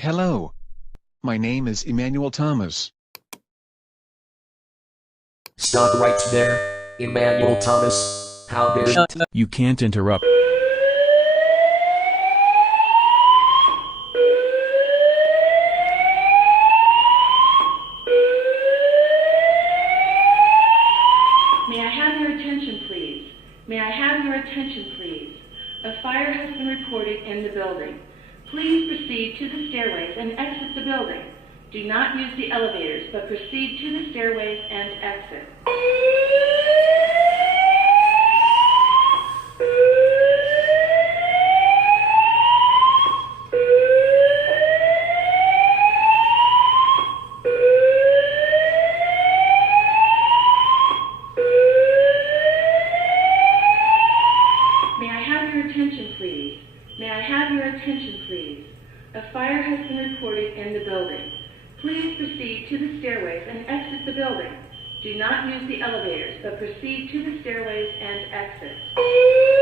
Hello. My name is Emmanuel Thomas. Stop right there, Emmanuel Thomas. How dare Shut up. You can't interrupt. May I have your attention, please? May I have your attention, please? A fire has been reported in the building. Please proceed to the stairways and exit the building. Do not use the elevators, but proceed to the stairways and exit. May I have your attention, please? May I have your attention, please? A fire has been reported in the building. Please proceed to the stairways and exit the building. Do not use the elevators, but proceed to the stairways and exit.